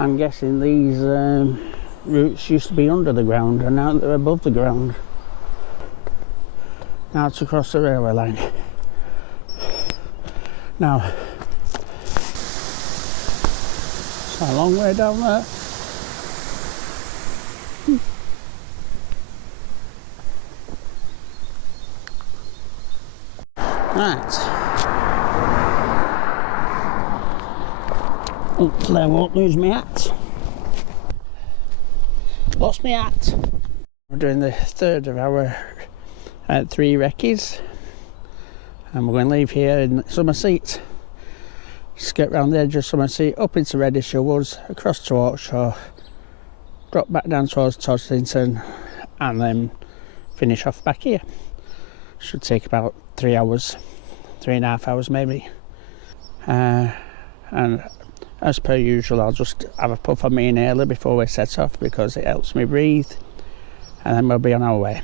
I'm guessing these roots used to be under the ground and now they're above the ground. Now to cross the railway line. Now, it's a long way down there. Right. Hopefully I won't lose my hat. Lost my hat. We're doing the third of our 3 recce's. And we're going to leave here in Summerseat. Just get round the edge of Summerseat, up into Reddisher woods, across to Hawkshaw, drop back down towards Toddington, and then finish off back here. Should take about 3 hours, 3.5 hours maybe. And as per usual, I'll just have a puff on my inhaler before we set off because it helps me breathe, and then we'll be on our way.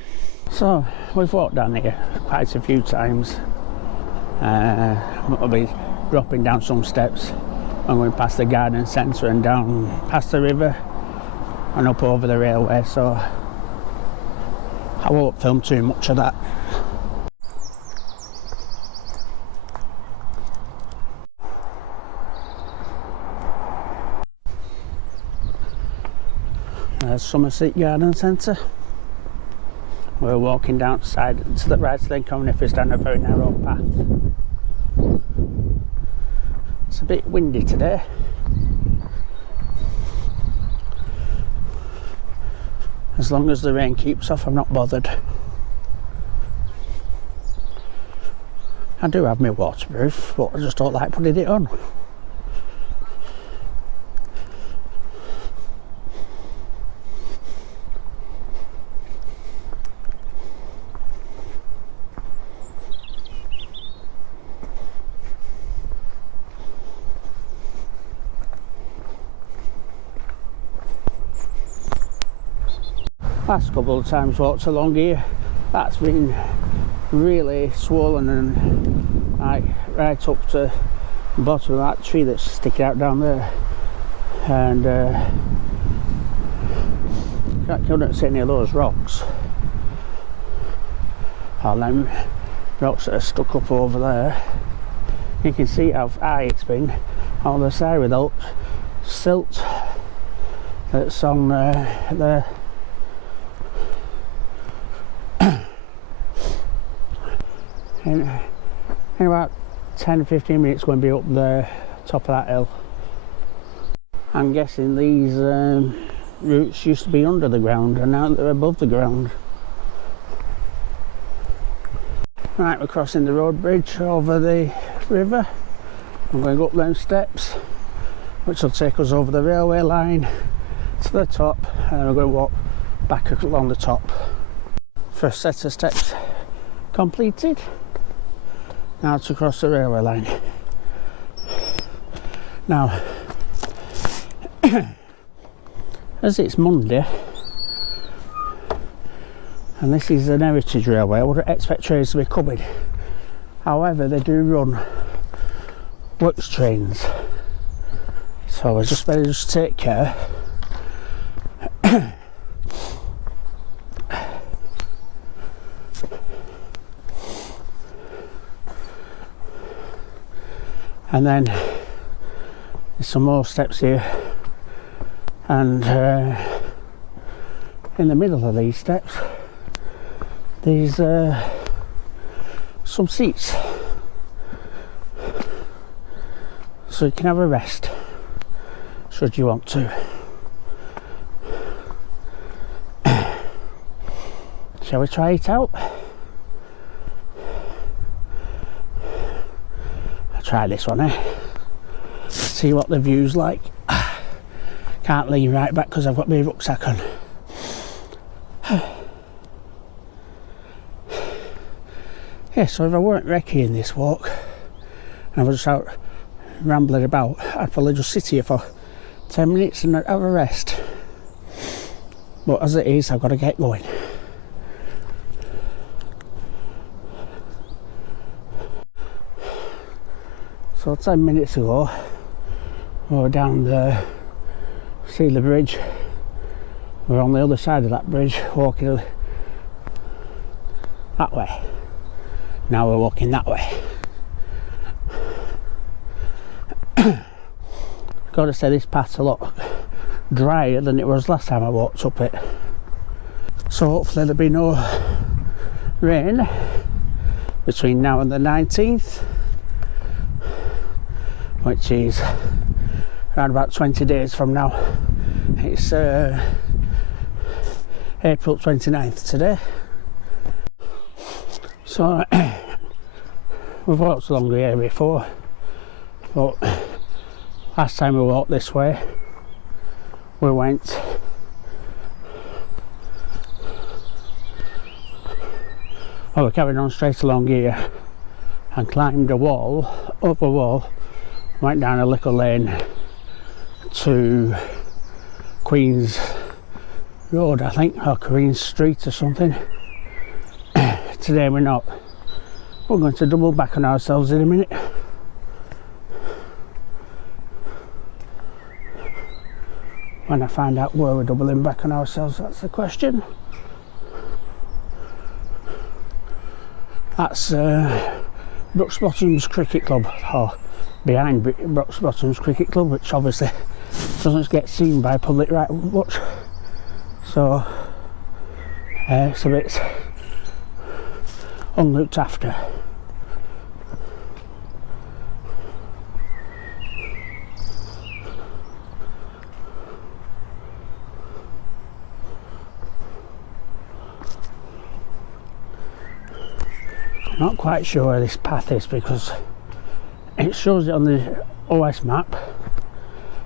So we've walked down here quite a few times. We'll be dropping down some steps and going past the garden centre and down past the river and up over the railway, so I won't film too much of that. There's Summerseat Garden Centre. We're walking down the side to the right, then coming if it's down a very narrow path. It's a bit windy today. As long as the rain keeps off, I'm not bothered. I do have my waterproof, but I just don't like putting it on. Last couple of times walked along here, that's been really swollen and like right up to the bottom of that tree that's sticking out down there, and I couldn't see any of those rocks, or them rocks that are stuck up over there. You can see how high it's been on the side with the silt that's on there. In about 10-15 minutes going to be up the top of that hill. I'm guessing these roots used to be under the ground and now they're above the ground. Right, we're crossing the road bridge over the river. I'm going to go up them steps, which will take us over the railway line to the top, and then we're going to walk back along the top. First set of steps completed. Now to cross the railway line. Now, as it's Monday, and this is an heritage railway, I wouldn't expect trains to be coming. However, they do run works trains, so I just better just take care. And then there's some more steps here, and in the middle of these steps there's some seats, so you can have a rest should you want to. Shall we try it out? Try this one, see what the view's like. Can't lean right back because I've got my rucksack on. Yeah, so if I weren't recceing this walk and I was just out rambling about, I'd probably just sit here for 10 minutes and have a rest. But as it is, I've got to get going. So 10 minutes ago, we were down the See the bridge? We're on the other side of that bridge, walking that way. Now we're walking that way. Gotta say, this path's a lot drier than it was last time I walked up it. So hopefully there'll be no rain between now and the 19th, which is around about 20 days from now. It's April 29th today. So we've walked along here before, but last time we walked this way we went we carried on straight along here and climbed a wall, up a wall, went down a little lane to Queen's Road, I think, or Queen's Street or something. Today we're not. We're going to double back on ourselves in a minute. When I find out where we're doubling back on ourselves, that's the question. That's Brook's Bottoms Cricket Club, or behind Brook's Bottoms Cricket Club, which obviously doesn't get seen by public right much. So it's a bit unlooked after. Not quite sure where this path is because it shows it on the OS map,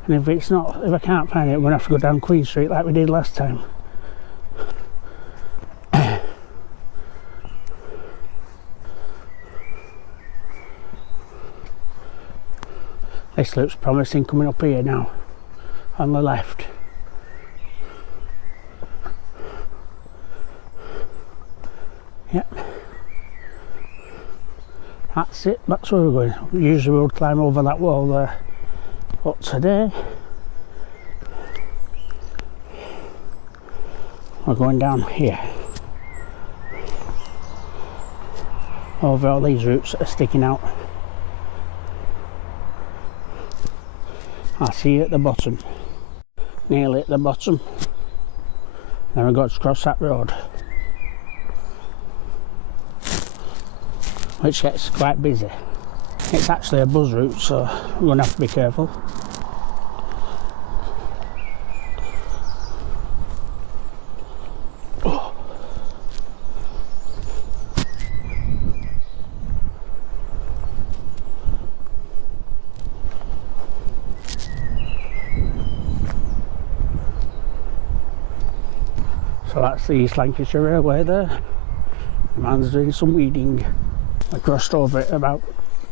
and if I can't find it, we're going to have to go down Queen Street like we did last time. This looks promising coming up here now on the left. Yep. That's it, that's where we're going. Usually we would climb over that wall there, but today we're going down here over all these roots that are sticking out. I'll see you at the bottom, nearly at the bottom. Then we've got to cross that road, which gets quite busy. It's actually a buzz route, so we're going to have to be careful. Oh. So that's the East Lancashire Railway there. The man's doing some weeding. I crossed over it about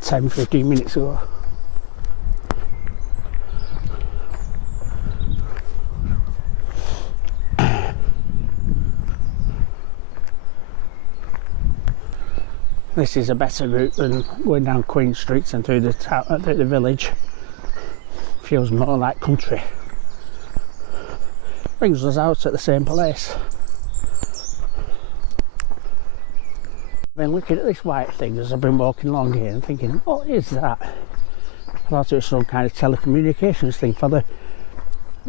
10-15 minutes ago. This is a better route than going down Queen Street and through the town, through the village. Feels more like country. Brings us out at the same place. I've been looking at this white thing as I've been walking along here and thinking, what is that? I thought it was some kind of telecommunications thing for the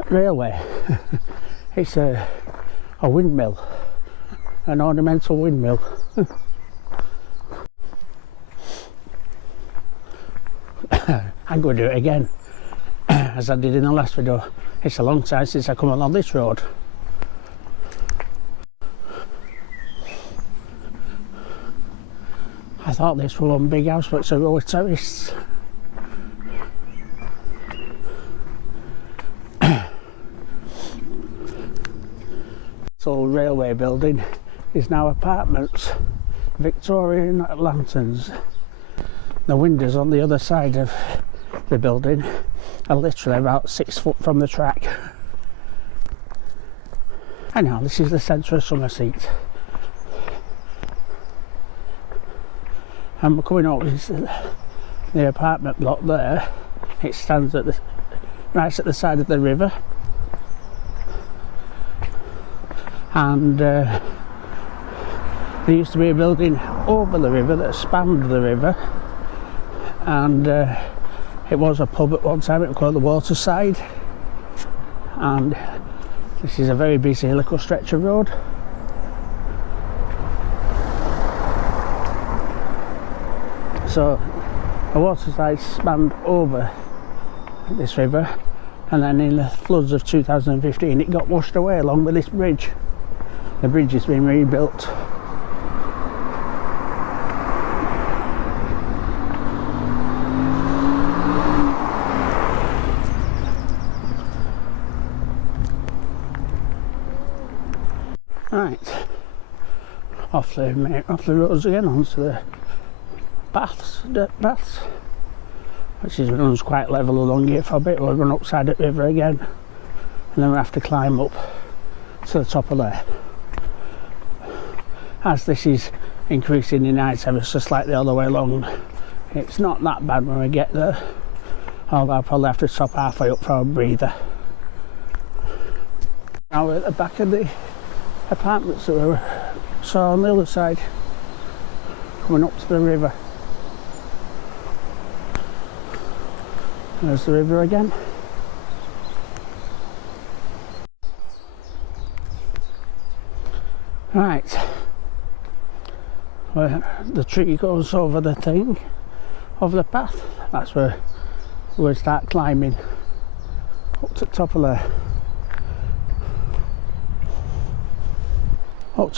railway. It's a windmill, an ornamental windmill. I'm going to do it again, as I did in the last video. It's a long time since I come along this road. I thought this was one big house, but it's a row of terraces. This old railway building is now apartments, Victorian lanterns. The windows on the other side of the building are literally about 6 foot from the track. Anyhow, this is the centre of Summerseat. And we're coming up with the apartment block there. It stands at right at the side of the river. and there used to be a building over the river that spanned the river, and it was a pub at one time. It was called the Waterside, and this is a very busy little stretch of road. So the Waterside spanned over this river, and then in the floods of 2015 it got washed away along with this bridge. The bridge has been rebuilt. Right, off the roads again onto the paths, dirt paths, which runs quite level along here for a bit. We'll run upside the river again, and then we'll have to climb up to the top of there. As this is increasing in height ever so slightly all the way along, it's not that bad when we get there, although I'll probably have to stop halfway up for a breather. Now we're at the back of the apartments that we saw on the other side, coming up to the river. There's the river again. Right, where the tree goes over the thing, over the path, that's where we'll start climbing up to the top of there. Up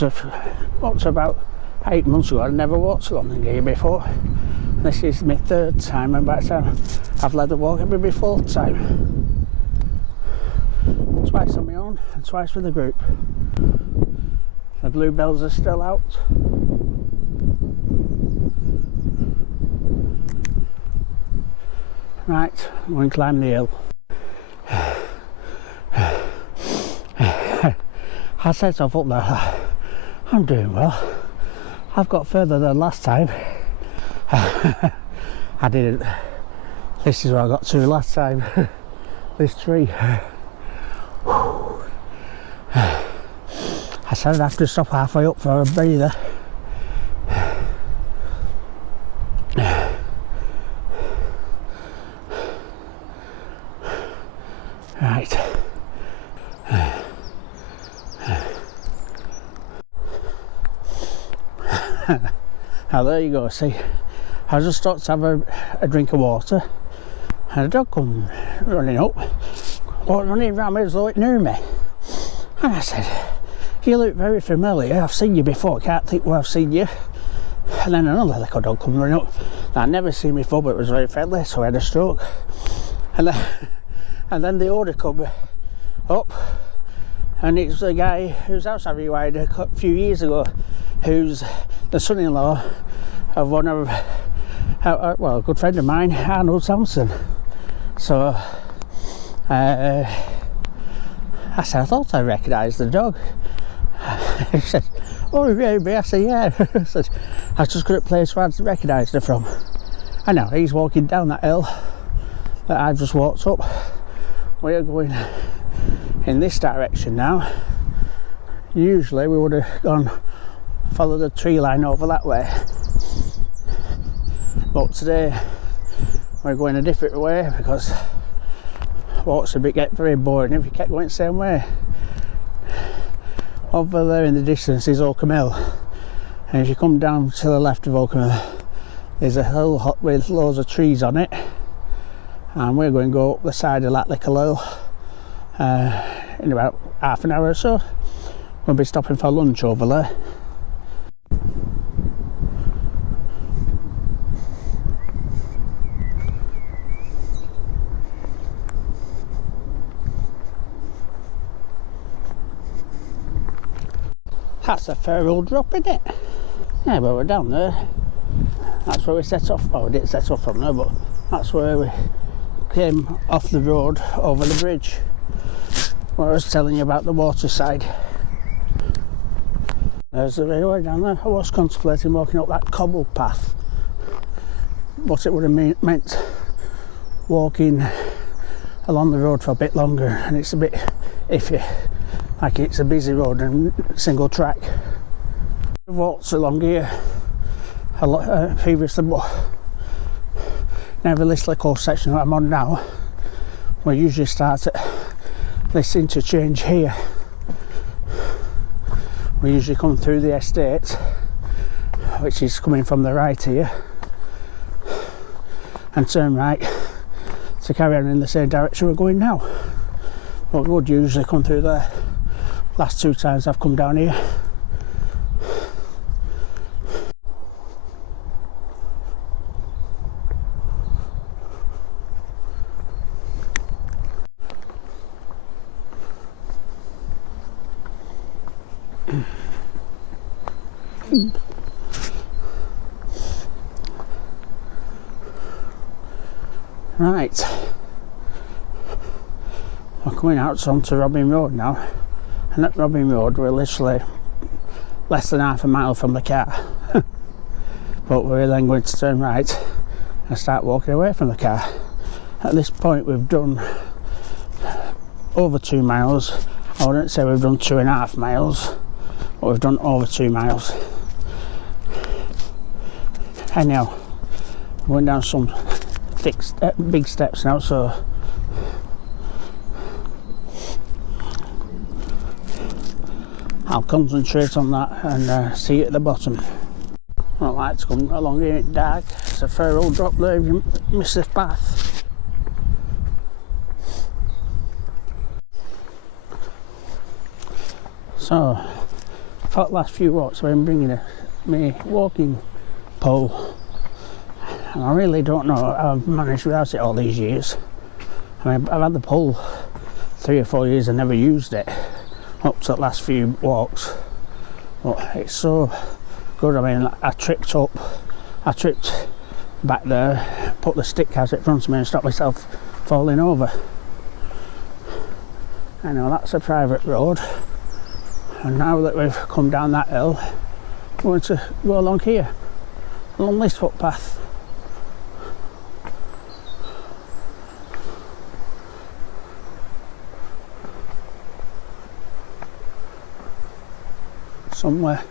to about 8 months ago, I'd never walked along here before. This is my third time, and by the time I've led the walk, it'll be my fourth time. Twice on my own and twice with a group. The bluebells are still out. Right, I'm going to climb the hill. I said to up there, I'm doing well. I've got further than last time. I didn't. This is where I got to last time. This tree. I said I'd have to stop halfway up for a breather. Right. Now there you go, see, I just stopped to have a drink of water, and a dog come running up, running around me as though it knew me. And I said, you look very familiar, I've seen you before, can't think where I've seen you. And then another little dog come running up that I'd never seen before, but it was very friendly, so I had a stroke. And then the order come up, and it's the guy whose house I rewired a few years ago, who's the son-in-law of one of, well, a good friend of mine, Arnold Sampson. So I said, I thought I recognised the dog. He said, oh, really? I said, yeah. I said, I was just got a place where I recognised her from. I know, he's walking down that hill that I've just walked up. We're going in this direction now. Usually we would have gone follow the tree line over that way, but today we're going a different way because walks would get very boring if you kept going the same way. Over there in the distance is Holcombe Hill, and if you come down to the left of Holcombe Hill, there's a hill with loads of trees on it, and we're going to go up the side of that little hill in about half an hour or so. We'll be stopping for lunch over there. That's a fair old drop, isn't it? Yeah, but we're down there. That's where we set off. Oh, we didn't set off from there, but that's where we came off the road over the bridge, where I was telling you about the Waterside. There's the railway down there. I was contemplating walking up that cobble path, but it would have meant walking along the road for a bit longer, and it's a bit iffy like it's a busy road and single track. I've walked along here a lot previously, but never this little section that I'm on now. We usually start at this interchange here. We usually come through the estate, which is coming from the right here, and turn right to carry on in the same direction we're going now. But we would usually come through there. Last 2 times I've come down here. Right, we're coming out onto Robin Road now, and at Robin Road we're literally less than half a mile from the car. But we're then going to turn right and start walking away from the car. At this point we've done over 2 miles. I wouldn't say we've done 2.5 miles, but we've done over 2 miles. Anyhow, we're going down some big steps now, so I'll concentrate on that and see you at the bottom. I don't like to come along here at dark. It's a fair old drop there if you miss this path. So for the last few walks I've been bringing my walking pole, and I really don't know how I've managed without it all these years. I mean, I've had the pole 3 or 4 years and never used it up to the last few walks, but it's so good. I mean, I tripped back there, put the stick out in front of me and stopped myself falling over. I know that's a private road, and now that we've come down that hill, we're going to go along here, along this footpath. Somewhere,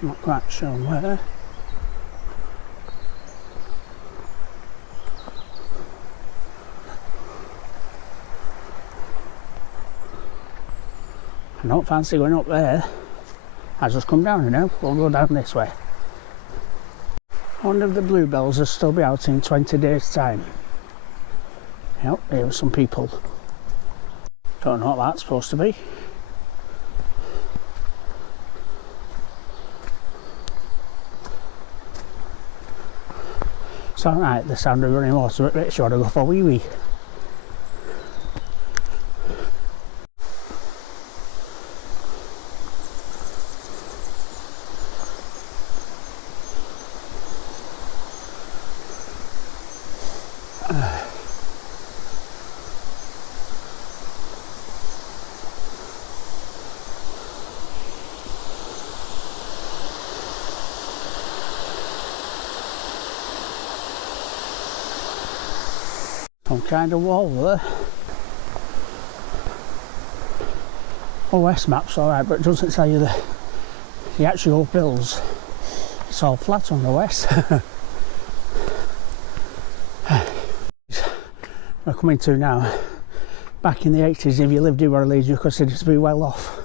I'm not quite sure where. I don't fancy going up there. I just come down, you know. We'll go down this way. I wonder if the bluebells will still be out in 20 days time. Yep, here are some people. Don't know what that's supposed to be. It's alright, the sound of running water at Reddisher. I want to go for a wee wee. Some kind of wall there. OS map's alright, but it doesn't tell you the actual bills. It's all flat on the west. We're coming to now. Back in the 80s, if you lived in one of these, you considered to be well off.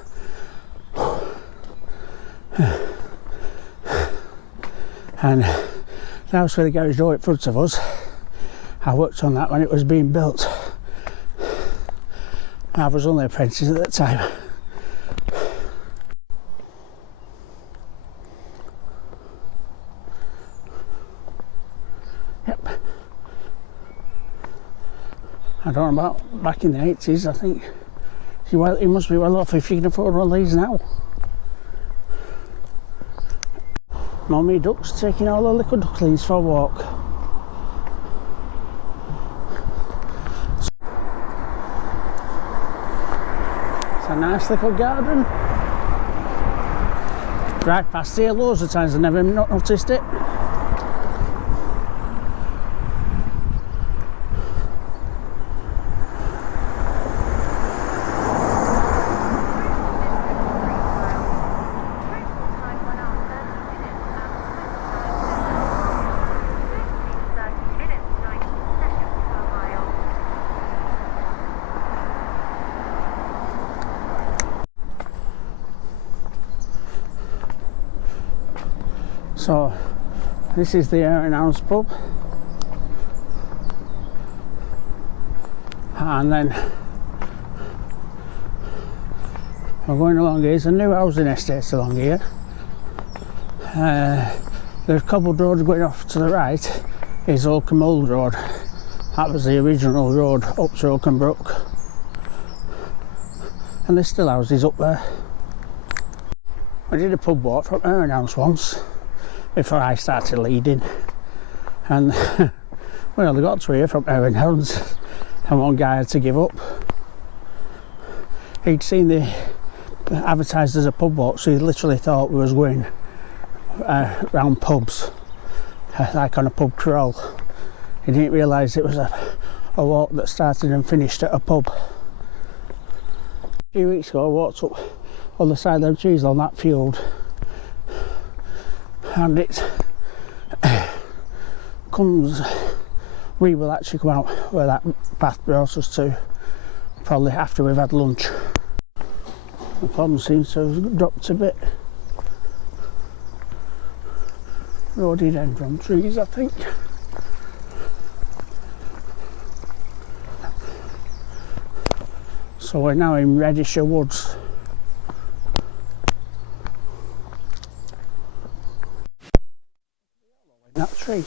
And the house with the garage door in front of us, I worked on that when it was being built. I was only an apprentice at that time. Yep. I don't know about back in the 80s, I think you must be well off if you can afford one of these now. Mummy duck's taking all the little ducklings for a walk. It's a nice little garden. Drive past here loads of times and never noticed it. So this is the Iron House pub, and then we're going along here. There's a new housing estate along here. The cobbled road going off to the right is Holcombe Old Road. That was the original road up to Holcombe Brook, and there's still houses up there. I did a pub walk from Iron House once before I started leading, and we only got to here from Iron House, and one guy had to give up. He'd seen the advertised as a pub walk, so he literally thought we was going round pubs, like on a pub crawl. He didn't realise it was a walk that started and finished at a pub. A few weeks ago I walked up on the side of the trees on that field, and it comes, we will actually come out where that path brought us to, probably after we've had lunch. The pond seems to have dropped a bit. Rhododendron trees, I think. So we're now in Reddisher Woods. That tree.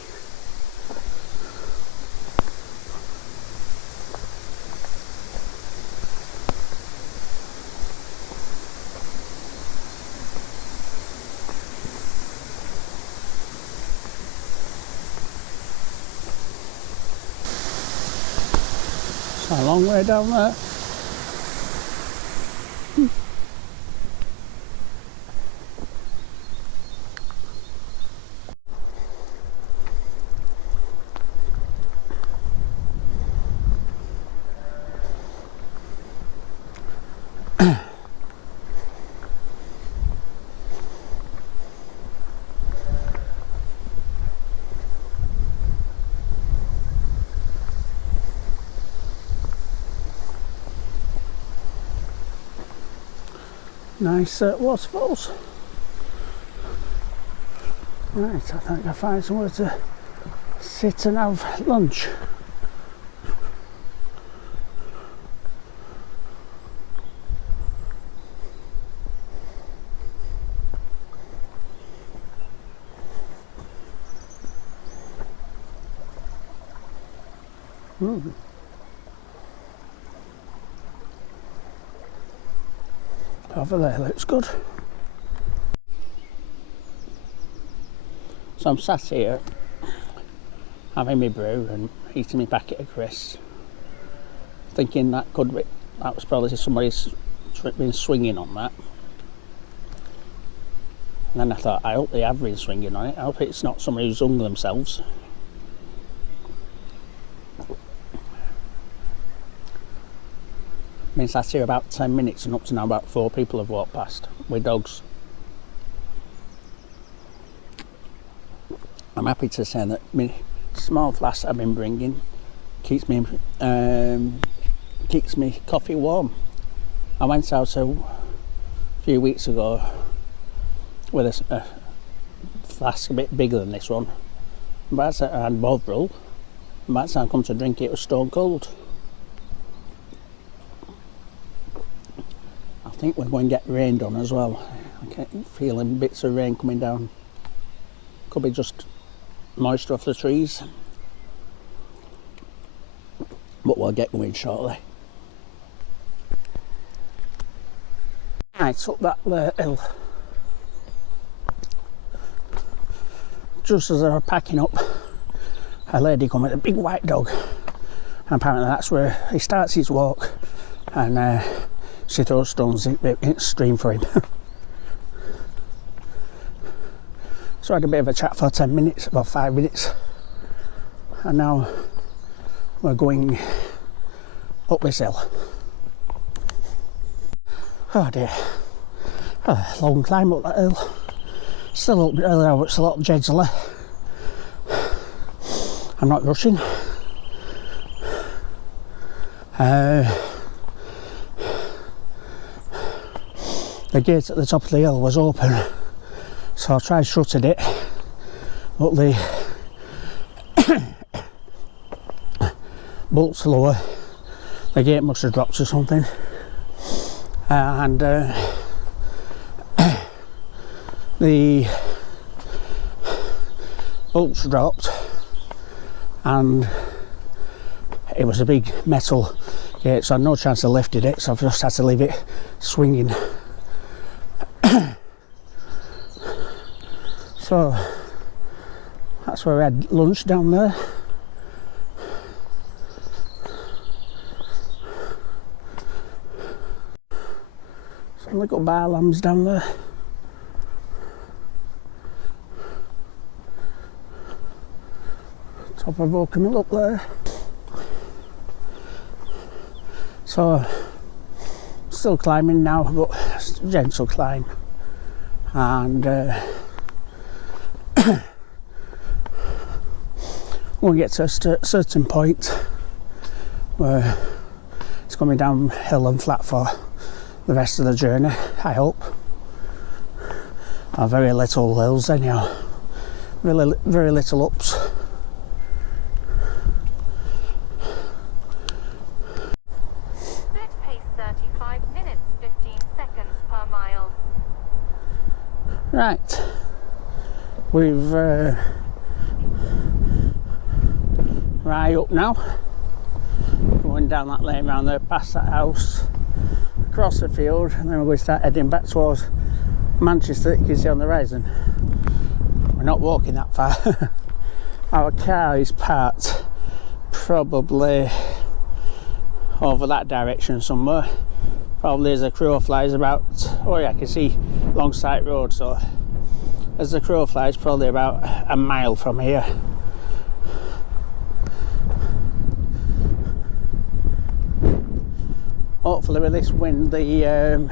It's a long way down there. Nice waterfalls. Right, I think I find somewhere to sit and have lunch. Over there looks good. So I'm sat here having my brew and eating my packet of crisps, thinking that was probably somebody's been swinging on that. And then I thought, I hope they have been swinging on it. I hope it's not somebody who's hung themselves. Been sat here about 10 minutes, and up to now about 4 people have walked past with dogs. I'm happy to say that my small flask I've been bringing keeps me coffee warm. I went out a few weeks ago with a flask a bit bigger than this one, but I had Bovril, and by the time I come to drink it, it was stone cold. I think we're going to get rained on as well. I keep feeling bits of rain coming down. Could be just moisture off the trees, but we'll get going shortly. Right, up that hill. Just as I was packing up, a lady come with a big white dog. And apparently that's where he starts his walk, and she throws stones in the stream for him. So I had a bit of a chat for 10 minutes, about 5 minutes, and now we're going up this hill. Oh dear, a long climb up that hill. Still up earlier, but it's a lot gentler. I'm not rushing. The gate at the top of the hill was open, so I tried shutting it, but the bolt's lower, the gate must have dropped or something, and the bolts dropped, and it was a big metal gate, so I had no chance of lifting it, so I've just had to leave it swinging. So that's where we had lunch, down there. Some little bar lambs down there. Top of Holcombe up there. So still climbing now, but it's a gentle climb, and we'll get to a certain point where it's going to be downhill and flat for the rest of the journey, I hope. Very little hills anyhow, very little ups. Split pace 35 minutes 15 seconds per mile. Right, we've right up now, going down that lane round there, past that house, across the field, and then we're going to start heading back towards Manchester. You can see on the horizon. We're not walking that far. Our car is parked probably over that direction somewhere, probably as the crow flies about. Oh yeah, I can see Longsight Road, so as the crow flies, probably about a mile from here. Hopefully with this wind the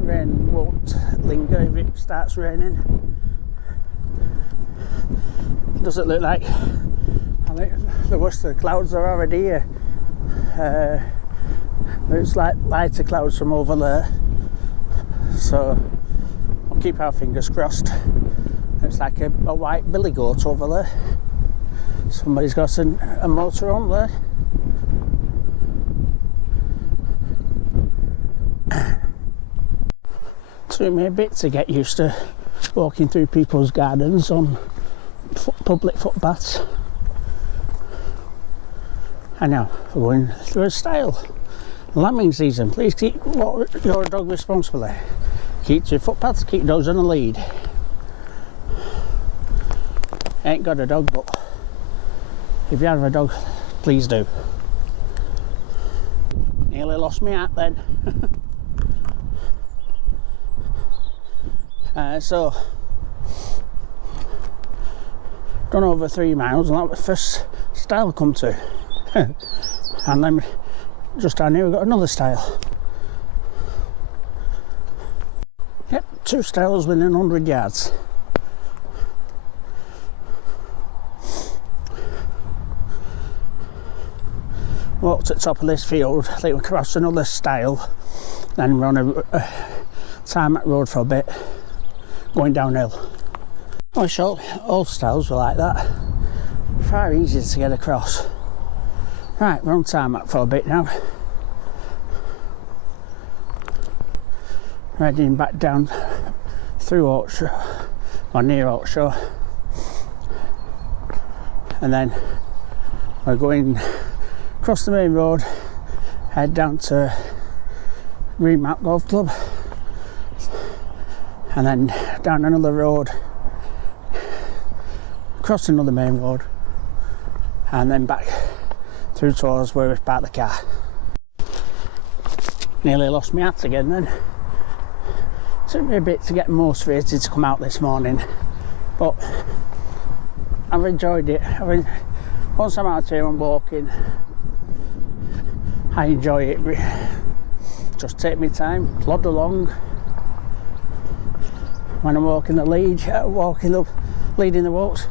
rain won't linger if it starts raining. Does it look like, I think the worst of the clouds are already here. Looks like lighter clouds from over there, so we'll keep our fingers crossed. Looks like a white billy goat over there. Somebody's got a motor on there. Took me a bit to get used to walking through people's gardens on public footpaths. And now we're going through a style. Lambing season, please walk your dog responsibly. Keep to your footpaths, keep dogs on the lead. Ain't got a dog, but if you have a dog, please do. Nearly lost me out then. So done over 3 miles, and that was the first stile come to. And then just down here we've got another stile. Yep, 2 stiles within 100 yards. Walked at the top of this field, I think we crossed another stile, then we're on a tarmac road for a bit, going downhill. I wish all stiles were like that. Far easier to get across. Right, we're on tarmac for a bit now. Heading back down through Hawkshaw, or near Hawkshaw. And then we're going across the main road, head down to Greenmount Golf Club, and then down another road, across another main road, and then back through towards where we've parked the car. Nearly lost my hat again then. Took me a bit to get motivated to come out this morning, but I've enjoyed it. Once I'm out here and walking, I enjoy it. Just take my time, plod along. When I'm walking the lead, leading the walks,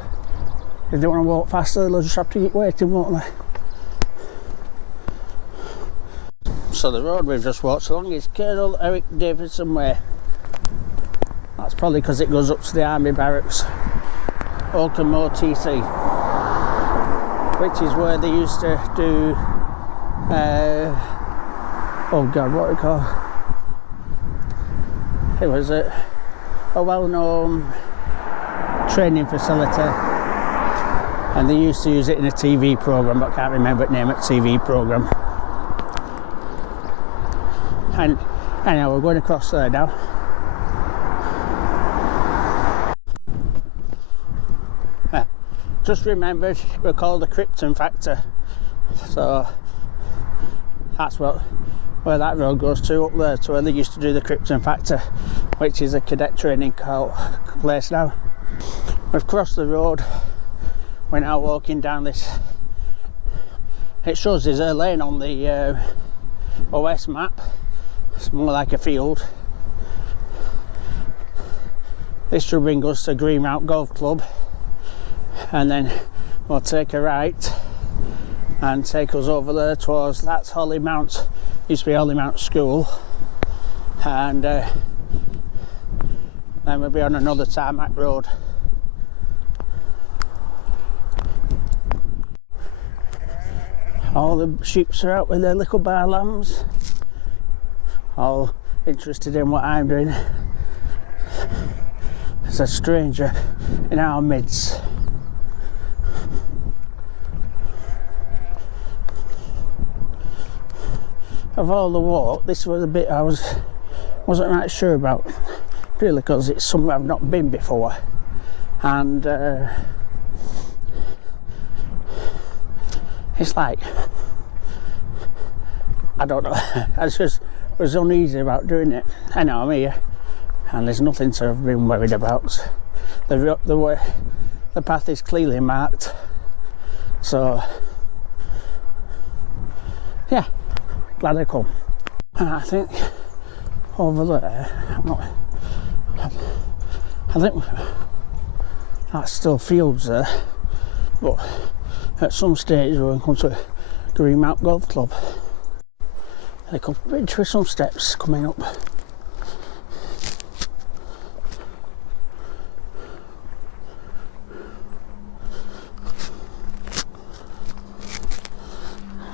if they want to walk faster, they'll just have to keep waiting, won't they? So the road we've just walked along is Colonel Eric Davidson Way. That's probably because it goes up to the army barracks. Holcombe OTC, which is where they used to do, oh God, what do you call it? It was a well-known training facility, and they used to use it in a TV programme, but I can't remember the name of the TV programme. And anyway, we're going across there now. Just remembered we're called the Krypton Factor, so that's where that road goes to, up there to where they used to do the Krypton Factor, which is a cadet training place now. We've crossed the road. We're now walking down this. It shows there's a lane on the OS map. It's more like a field. This should bring us to Greenmount Golf Club, and then we'll take a right and take us over there towards, that's Hollymount, used to be Hollymount School, and then we'll be on another tarmac road. All the sheep are out with their little bar lambs, all interested in what I'm doing. There's a stranger in our midst. Of all the walk, this was a bit I wasn't right sure about, really, because it's somewhere I've not been before, and it's like, I don't know, I just was uneasy about doing it. I know I'm here, and there's nothing to have been worried about. The path is clearly marked, so yeah, glad I come. And I think over there, I think that's still fields there, but at some stage we're going to come to Greenmount Golf Club. They could bridge with some steps coming up.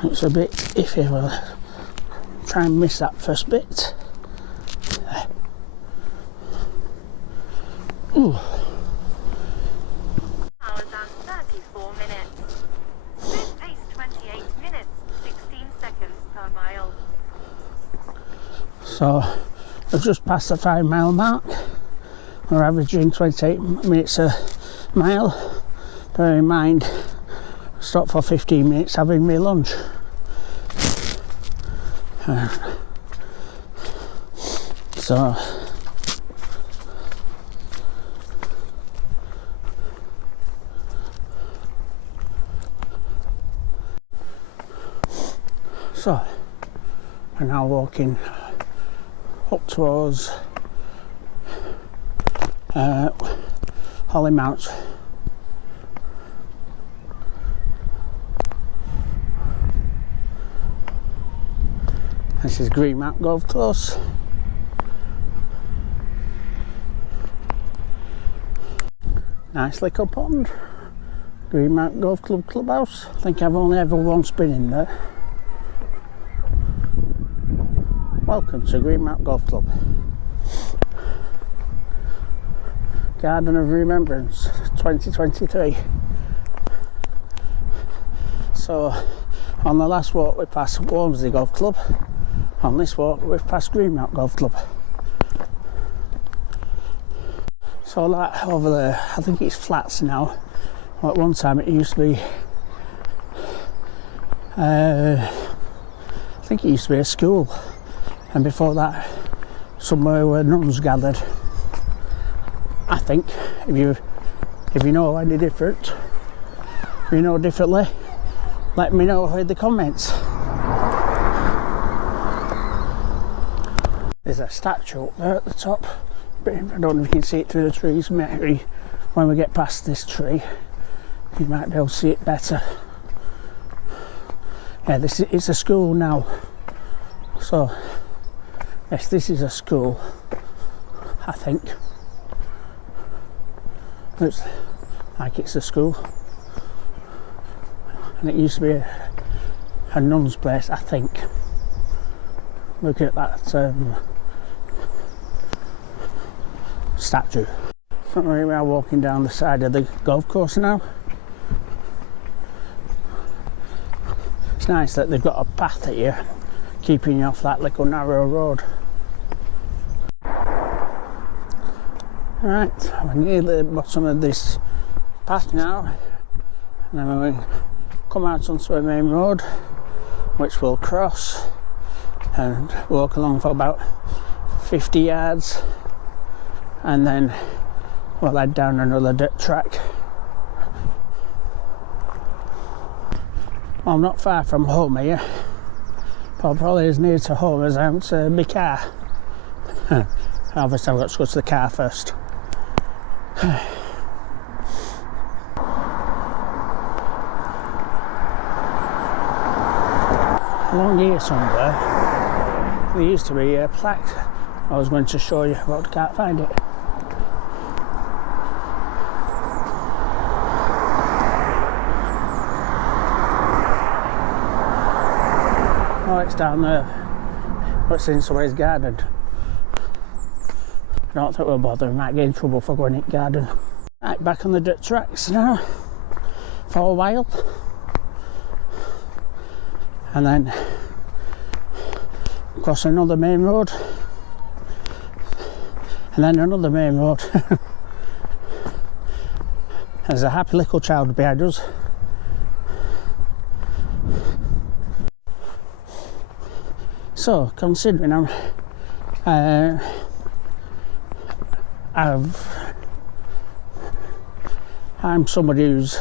It's a bit iffy. We'll try and miss that first bit. There. Ooh. Hours and 34 minutes. Best pace 28 minutes, 16 seconds per mile. So we've just passed the 5 mile mark. We're averaging 28 minutes a mile. Bear in mind, stop for 15 minutes having my lunch. So we're now walking up towards Hollymount. This is Greenmount Golf Course. Nice little pond. Greenmount Golf Club clubhouse. I think I've only ever once been in there. Welcome to Greenmount Golf Club. Garden of Remembrance 2023. So on the last walk we passed Walmsley Golf Club. On this walk we've passed Greenmount Golf Club. So that over there, I think it's flats now. Well, at one time it used to be, I think it used to be a school, and before that somewhere where nuns gathered. I think, if you know any different, if you know differently, let me know in the comments. There's a statue up there at the top. I don't know if you can see it through the trees. Maybe when we get past this tree you might be able to see it better. Yeah, it's a school now. So yes, this is a school, I think. Looks like it's a school. And it used to be a nun's place, I think. Look at that statue. So we are walking down the side of the golf course now. It's nice that they've got a path here, keeping you off that little narrow road. Right, we're near the bottom of this path now, and then we're going to come out onto a main road, which we'll cross and walk along for about 50 yards, and then we'll head down another dirt track. I'm not far from home here, but probably as near to home as I am to my car. Obviously I've got to go to the car first. Along here somewhere there used to be a plaque I was going to show you, but I can't find it. Oh, it's down there. What's in somebody's garden? I don't think we'll bother, we might get in trouble for going in the garden. Right, back on the dirt tracks now for a while, and then across another main road, and then another main road. There's a happy little child behind us. So, considering I'm somebody who's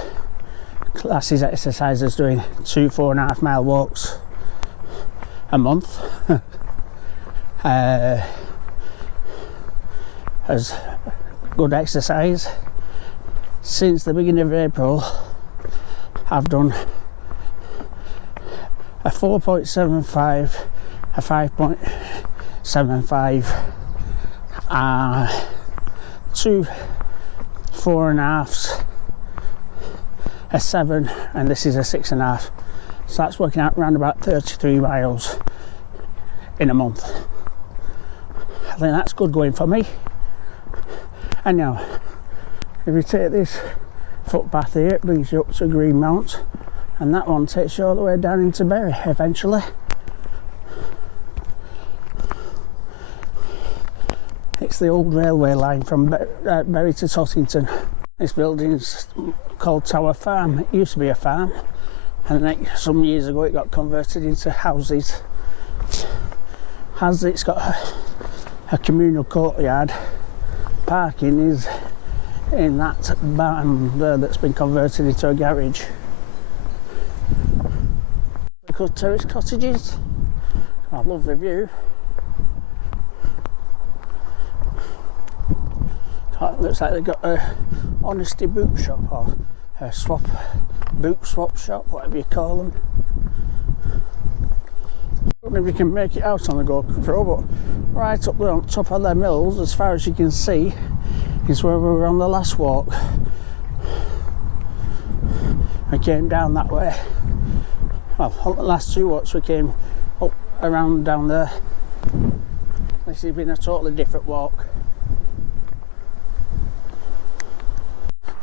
classes exercise as doing 2 4.5 mile walks a month, as good exercise. Since the beginning of April, I've done a 4.75, a 5.75, 2 4.5s, a 7, and this is a 6.5. So that's working out around about 33 miles in a month. I think that's good going for me. And now, if you take this footpath here, it brings you up to Greenmount, and that one takes you all the way down into Bury eventually. It's the old railway line from Bury to Tottington. This building's called Tower Farm. It used to be a farm, and then some years ago it got converted into houses. As it's got a communal courtyard, parking is in that barn there that's been converted into a garage. Good terrace cottages. I love the view. It looks like they've got a honesty boot shop, or a boot swap shop, whatever you call them. I don't know if you can make it out on the GoPro, but right up there on top of them hills, as far as you can see, is where we were on the last walk. We came down that way. Well, on the last 2 walks we came up around down there. This has been a totally different walk.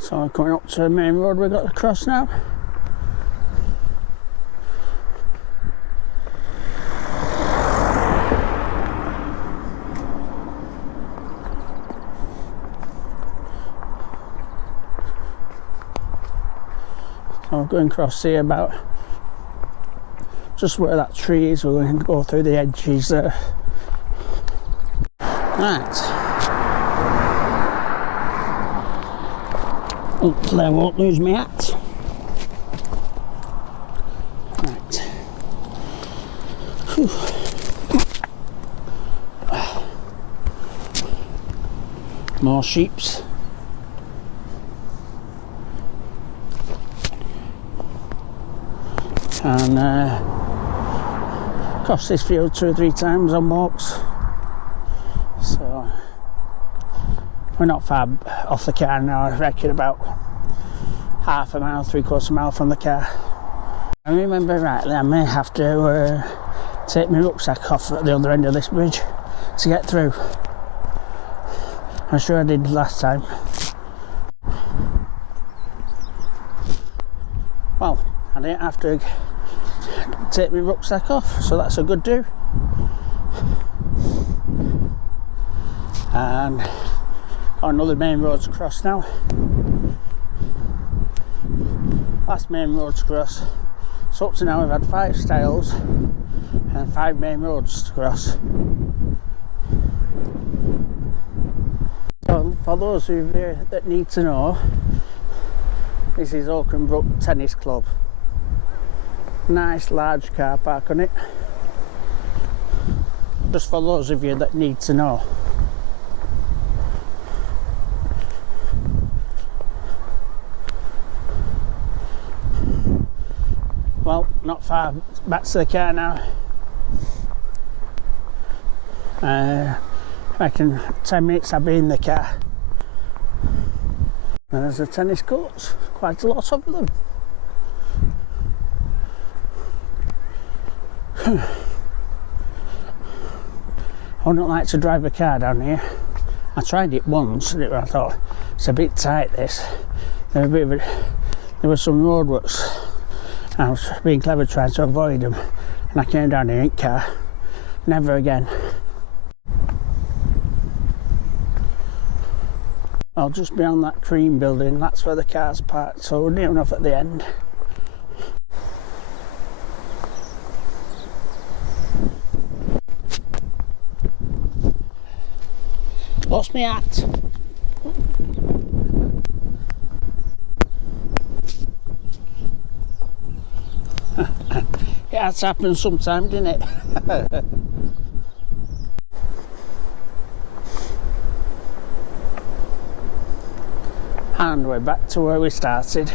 So we're coming up to the main road we've got to cross now. So we're going across here about just where that tree is. We're going to go through the edges there. Right. Hopefully I won't lose my hat. Right. Whew. More sheeps. And crossed this field 2 or 3 times on walks. So We're not far off the car now, I reckon about half a mile, 3/4 mile from the car. I remember rightly, I may have to take my rucksack off at the other end of this bridge to get through. I'm sure I did last time. Well, I didn't have to take my rucksack off, so that's a good do. And got another main road to cross now. Last main road to cross. So up to now we've had 5 styles and 5 main roads to cross. So for those of you that need to know, this is Holcombe Brook Tennis Club. Nice large car park on it. Just for those of you that need to know. Well, not far back to the car now. I reckon 10 minutes I'll be in the car. And there's the tennis courts, quite a lot of them. I wouldn't like to drive a car down here. I tried it once and I thought it's a bit tight this. There were some roadworks. I was being clever trying to avoid them and I came down here in car. Never again. Well, just beyond that cream building, that's where the car's parked, so we're near enough at the end. Lost my hat. It has happened sometime, didn't it? And we're back to where we started.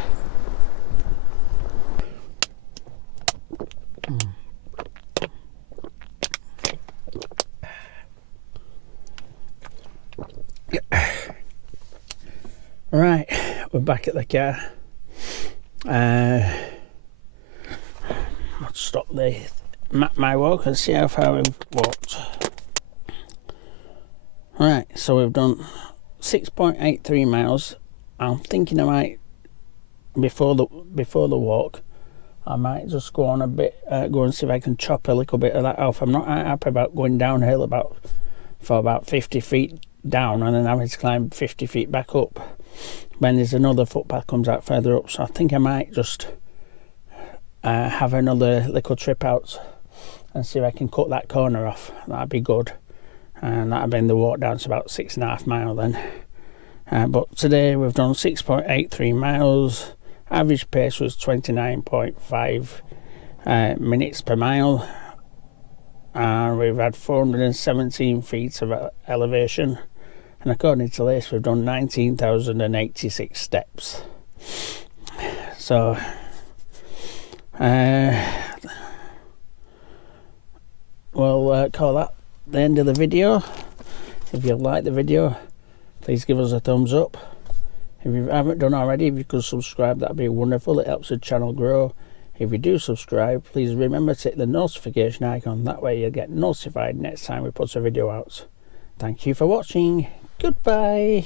Right, we're back at the car. Let's stop the map my walk and see how far we've walked. Right, so we've done 6.83 miles. I'm thinking I might, before the walk, I might just go on a bit, go and see if I can chop a little bit of that off. I'm not happy about going downhill for about 50 feet down and then having to climb 50 feet back up when there's another footpath comes out further up. So I think I might just have another little trip out and see if I can cut that corner off. That'd be good, and that'd bring the walk down to about 6.5 miles then. But today we've done 6.83 miles. Average pace was 29.5 minutes per mile, and we've had 417 feet of elevation, and according to this we've done 19,086 steps. So we'll call that the end of the video. If you like the video, please give us a thumbs up. If you haven't done already, if you could subscribe, that'd be wonderful. It helps the channel grow. If you do subscribe, please remember to hit the notification icon. That way you'll get notified next time we put a video out. Thank you for watching. Goodbye.